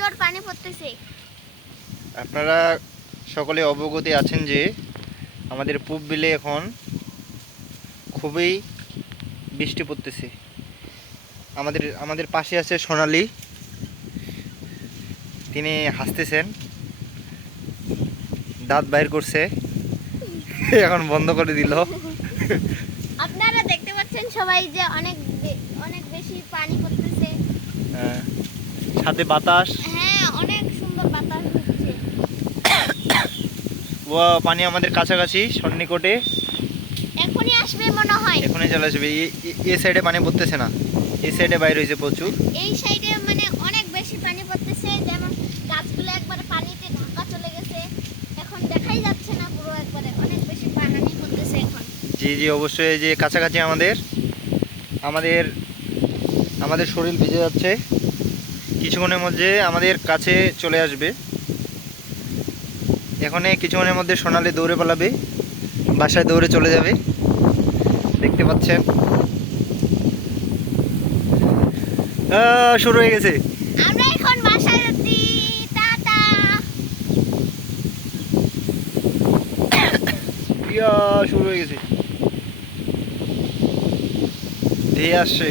জোর পানি পড়তেছে। আপনারা সকলে অবগত আছেন যে আমাদের পূব বিলে এখন খুবই বৃষ্টি পড়তেছে। আমাদের পাশে আছে সোনালী, তিনি হাসতেছেন, দাঁত বাইর করছে, এখন বন্ধ করে দিল। আপনারা দেখতে পাচ্ছেন সবাই যে অনেক অনেক বেশি পানি পড়তেছে। সাথে বাতাস, হ্যাঁ, অনেক সুন্দর বাতাস হচ্ছে। ও পানি আমাদের কাছাকাছি সন্নিকটে, এখনই আসবে মনে হয়। এখনই চলে আসবে। এই সাইডে পানি পড়তেছে না, এই সাইডে বাইরে হয়েছে প্রচুর। এই সাইডে মানে অনেক বেশি পানি পড়তেছে, যেমন গাছগুলো একবারে পানিতে ঢাকা চলে গেছে, এখন দেখাই যাচ্ছে না পুরো, একবারে অনেক বেশি পানি পড়তেছে এখন। জি জি, অবশ্যই। যে কাছাকাছি আমাদের আমাদের আমাদের শরীর ভিজে যাচ্ছে, কিছুক্ষণের মধ্যে আমাদের কাছে চলে আসবে। এখানে কিছুক্ষণের মধ্যে সোনালি দৌড়ে পালাবে, বাসায় দৌড়ে চলে যাবে, দেখতে পাচ্ছেন। শুরু হয়ে গেছে। আমরা এখন বাসায় যাচ্ছি, টাটা। শুরু হয়ে গেছে, ধেয়ে আসছে।